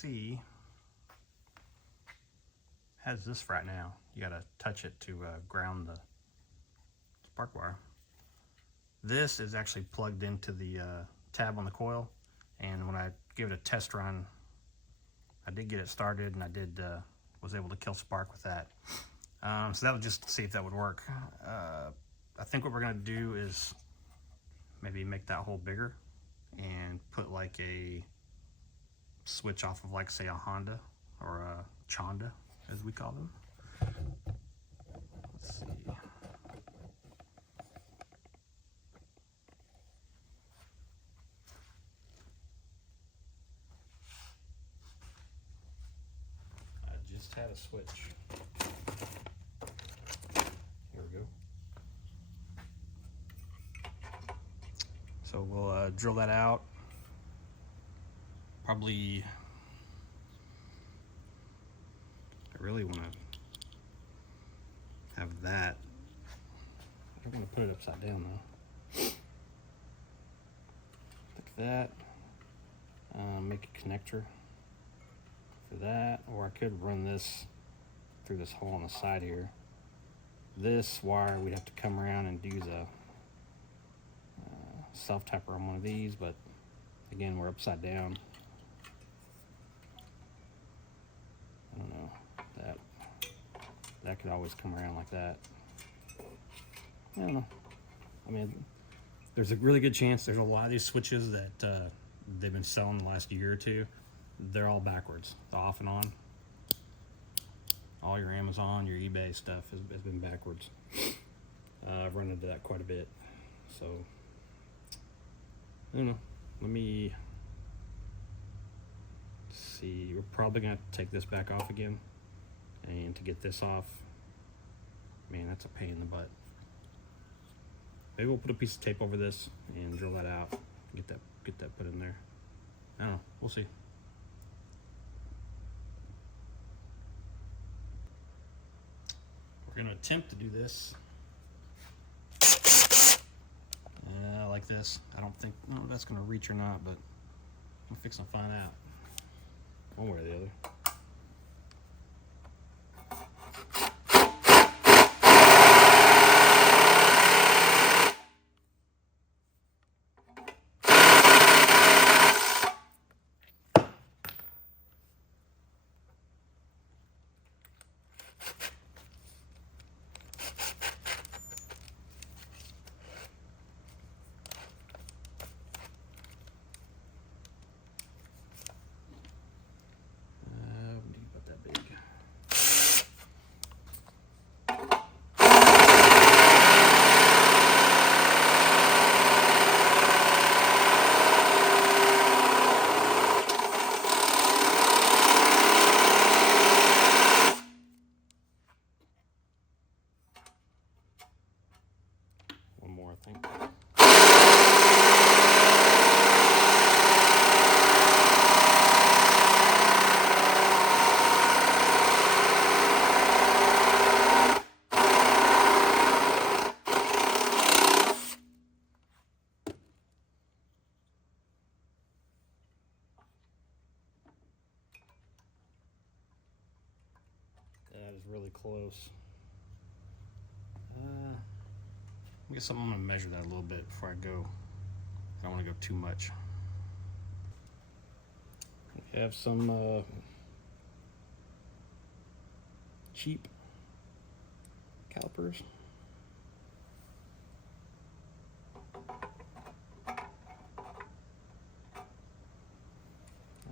see has this right now. You gotta touch it to ground the spark wire. This is actually plugged into the tab on the coil, and when I gave it a test run, I did get it started, and I did was able to kill spark with that. So that was just to see if that would work. I think what we're gonna do is maybe make that hole bigger and put like a switch off of, like, say, a Honda or a Chonda, as we call them. Let's see. I just had a switch. Here we go. So we'll drill that out. Probably, I really want to have that. I'm going to put it upside down though. Like that. Make a connector for that, or I could run this through this hole on the side here. This wire, we'd have to come around and use a self-tapper on one of these, but again, we're upside down. I don't know, that could always come around like that. I don't know. I mean, there's a really good chance there's a lot of these switches that they've been selling the last year or two. They're all backwards, the off and on. All your Amazon, your eBay stuff has been backwards. I've run into that quite a bit. So, I don't know. Let me see. We're probably gonna have to take this back off again, and to get this off, man, that's a pain in the butt. Maybe we'll put a piece of tape over this and drill that out. Get that put in there. I don't know. We'll see. We're gonna attempt to do this. Like this. I don't think if that's gonna reach or not, but I'm fixing to find out. One way or the other. That is really close. I guess I'm gonna measure that a little bit before I go. I don't want to go too much. We have some cheap calipers. I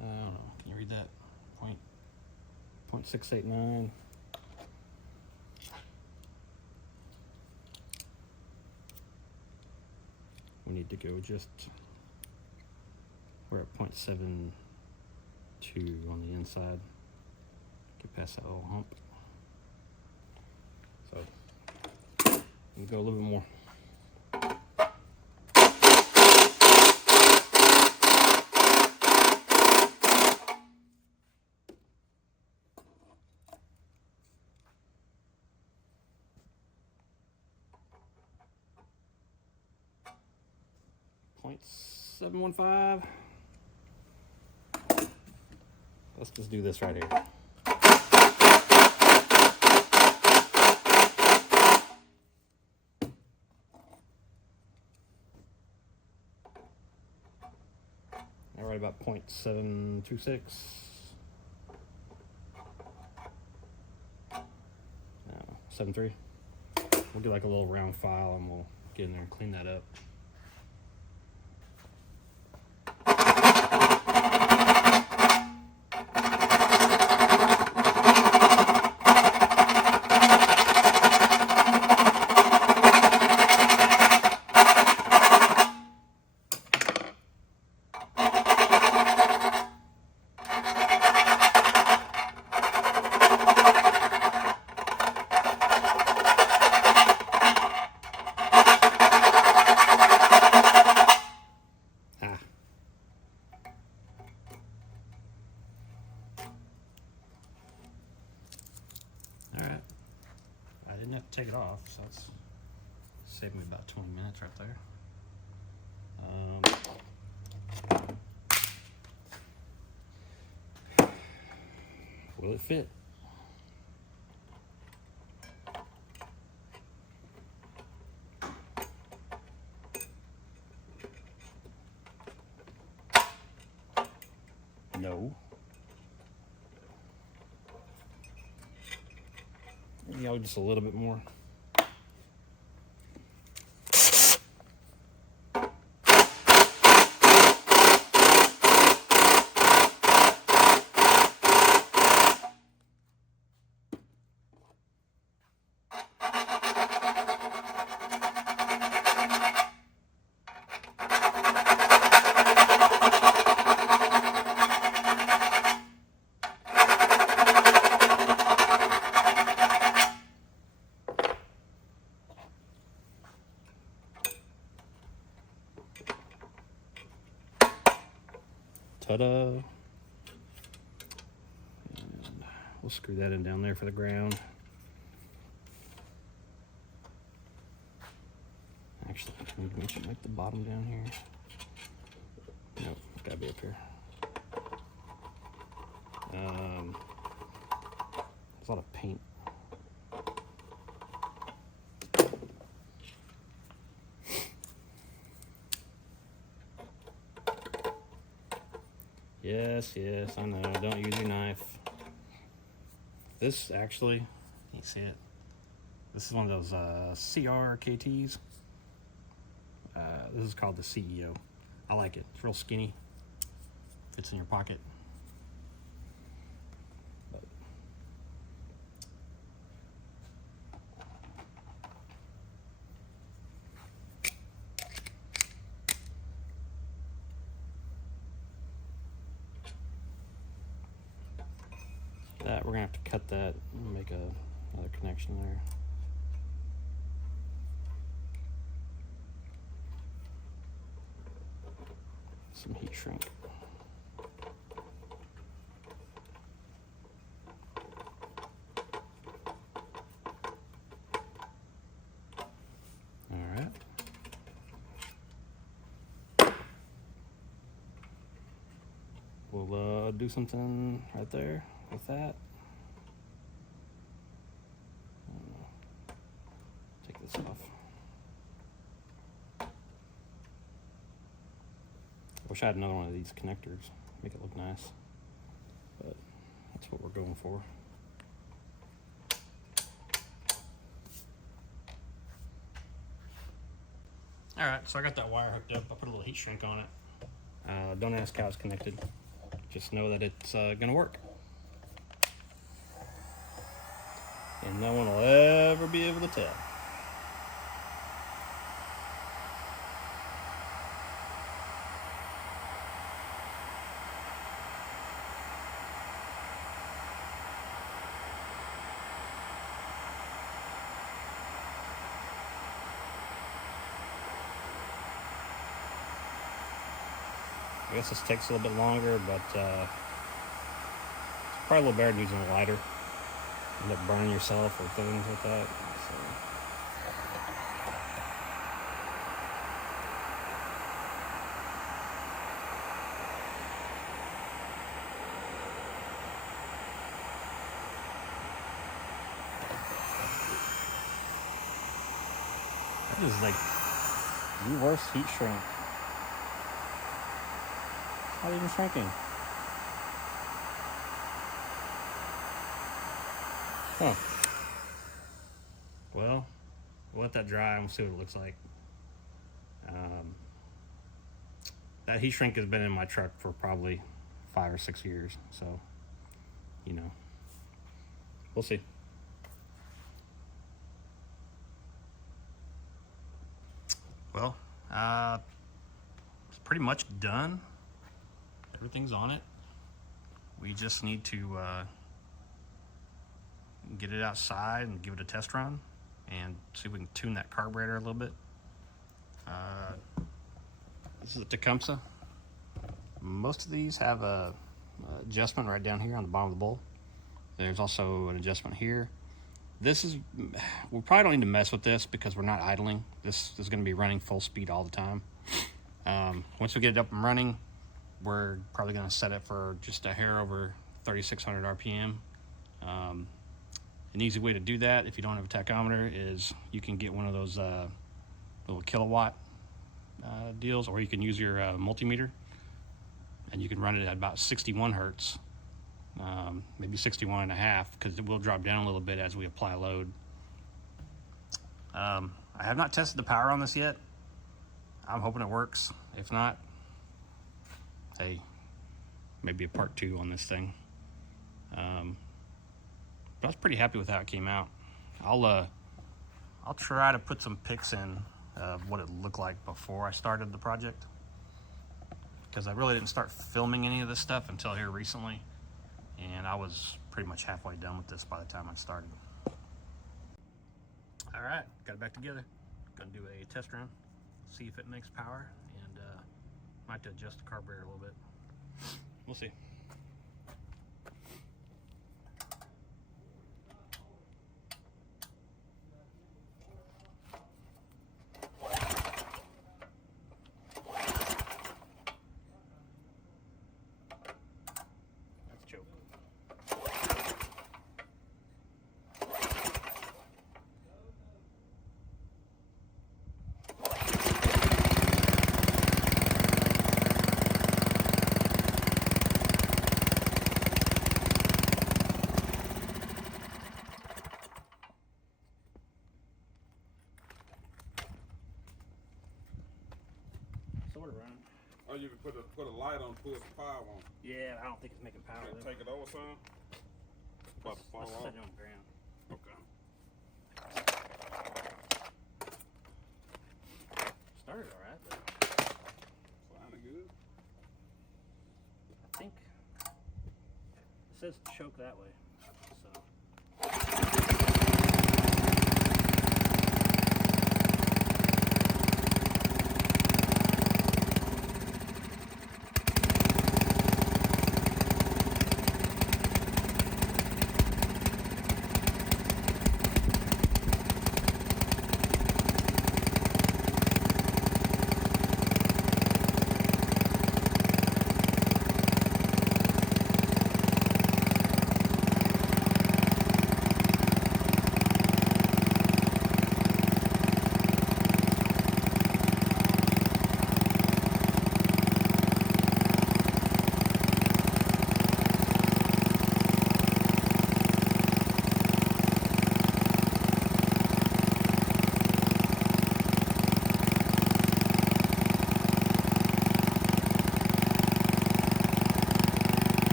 don't know. Can you read that? 0.689. We need to go just, we're at 0.72 on the inside. Get past that little hump. So, we'll go a little bit more. .715. let's just do this right here. Now right about 0.726. No, 7.3. We'll do like a little round file and we'll get in there and clean that up. Alright, I didn't have to take it off, so that's saved me about 20 minutes right there. Will it fit? No. Yeah, just a little bit more. Ta-da! And we'll screw that in down there for the ground. Actually, I need to make it like the bottom down here. Nope, it's gotta be up here. There's a lot of paint. Yes, I know, don't use your knife. This actually, can you see it? This is one of those CRKTs. This is called the CEO. I like it, it's real skinny. Fits in your pocket. That we're gonna have to cut that and make another connection there. Some heat shrink. All right. We'll do something right there with that. Take this off. Wish I had another one of these connectors, make it look nice, but that's what we're going for. All right, so I got that wire hooked up. I put a little heat shrink on it. Don't ask how it's connected. Just know that it's gonna work. And no one will ever be able to tell. I guess this takes a little bit longer, but it's probably a little better than using a lighter. End up burning yourself or things like that. So. This is like the worst heat shrink. It's not even shrinking. Huh. Well, we'll let that dry and we'll see what it looks like. That heat shrink has been in my truck for probably 5 or 6 years, so you know, we'll see. Well, it's pretty much done. Everything's on it. We just need to get it outside and give it a test run and see if we can tune that carburetor a little bit. This is a Tecumseh. Most of these have a adjustment right down here on the bottom of the bowl. There's also an adjustment here. This is, we probably don't need to mess with this because we're not idling. This is going to be running full speed all the time. Once we get it up and running, we're probably going to set it for just a hair over 3,600 RPM. An easy way to do that, if you don't have a tachometer, is you can get one of those little kilowatt deals, or you can use your multimeter, and you can run it at about 61 hertz, maybe 61 and a half, because it will drop down a little bit as we apply load. I have not tested the power on this yet. I'm hoping it works. If not, hey, maybe a part 2 on this thing. But I was pretty happy with how it came out. I'll try to put some pics in of what it looked like before I started the project, because I really didn't start filming any of this stuff until here recently, and I was pretty much halfway done with this by the time I started. All right, got it back together. Gonna do a test run, see if it makes power, and might have to adjust the carburetor a little bit. We'll see. Sort of running. Oh, you can put a light on, pull some power on. Yeah, I don't think it's making power. Take it over some. About to fall off. Set it on the ground. Okay. Started all right, but Sounded good. I think it says choke that way. So.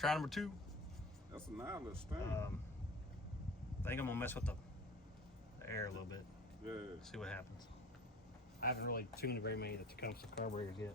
Try number 2. That's a nice little stain. I think I'm gonna mess with the air a little bit. Yeah. See what happens. I haven't really tuned very many of the Tecumseh carburetors yet.